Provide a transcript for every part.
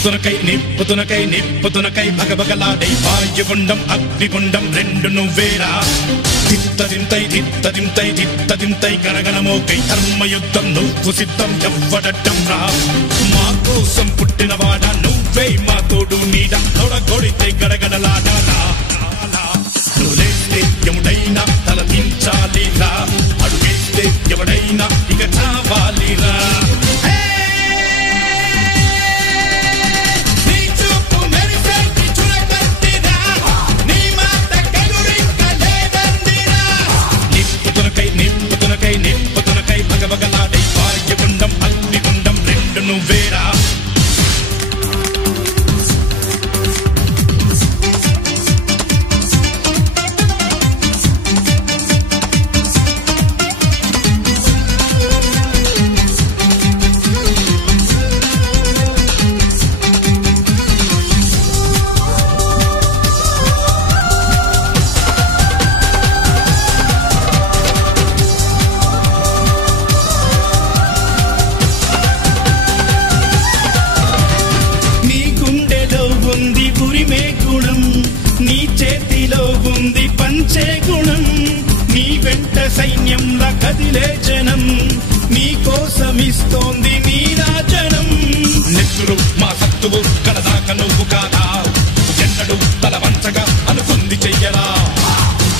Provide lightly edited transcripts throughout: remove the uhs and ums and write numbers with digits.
నిప్పుతునకై భగభగలాడై వాయుగుండం అగ్నిగుండం రెండు నువ్వేరా తిత్తదింతై గణగణమోకై ధర్మయుద్ధం నువ్వు సిద్ధం ఎవ్వడట్టం రా మా కోసం పుట్టినవాడా నువ్వే మా తోడు నీడ తొడగొడితే గడగడలాడాలా నువ్వులేస్తే ఎముడైనా తల దించాలిరా అడుగేస్తే ఎవడైనా ఇక చావాలిరా నిప్పుతునకై భగభగలాడై వాయుగుండం అగ్నిగుండం రెండు నువ్వేరా నీ చేతిలో ఉంది పంచే గుణం నీ వెంట సైన్యంలా కదిలే జనం నీ కోసమిస్తోంది నీ రాజనం నెత్తురు మా సత్తువు కడదాక నువ్వు కాదా ఎన్నడు తల వంచగా అనుకుంది చెయ్యరా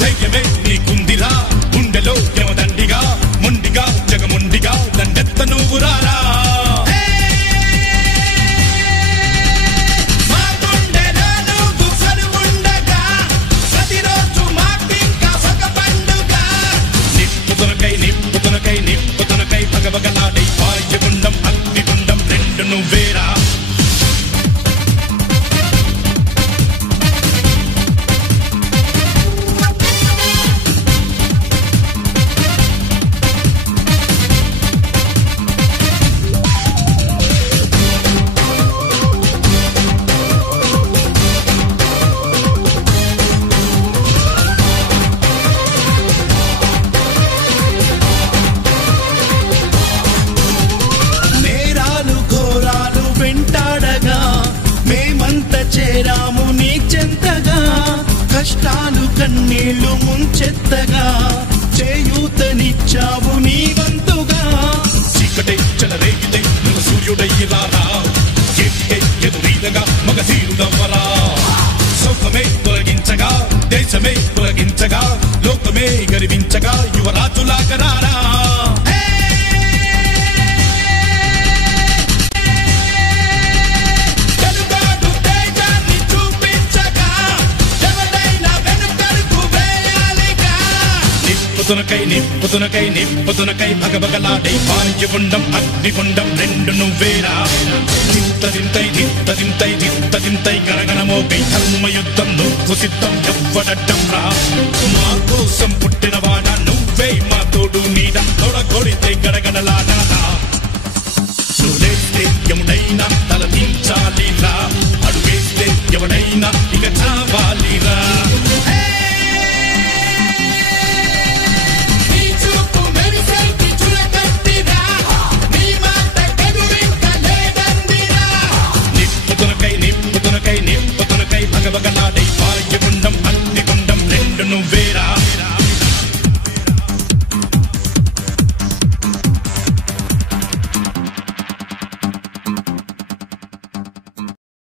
ధైర్యమే నీకుందిరా గుండెలో యమదండిగా మొండిగా జగముండిగా దండెత్త నువ్వు రారా నిప్పుతునకై భగభగలాడై వాయుగుండం అగ్నిగుండం రెండు నువ్వేరా చేరాము నీ చెంతగా కష్టాలు కన్నీళ్లు ముంచెత్తగా చేయూతనిచ్చావు నీ వంతుగా చీకటే చెలరేగితే నువ్వు సూర్యుడయ్యి రారా చేతికే ఎదురీదగా మగధీరుడవ్వరా సౌఖమే తొలగించగా దేశమే తొలగించగా లోకమే గర్వించగా యువరాజులాగా రారా నిప్పుతునకై భగభగలాడై వాయుగుండం అగ్నిగుండం రెండు నువ్వేరా తిత్తదింతై గణగణమోకై ధర్మయుద్ధం నువ్వు సిద్ధం ఎవ్వడట్టం రా మా కోసం పుట్టినవాడా నువ్వే మా తోడు నీడ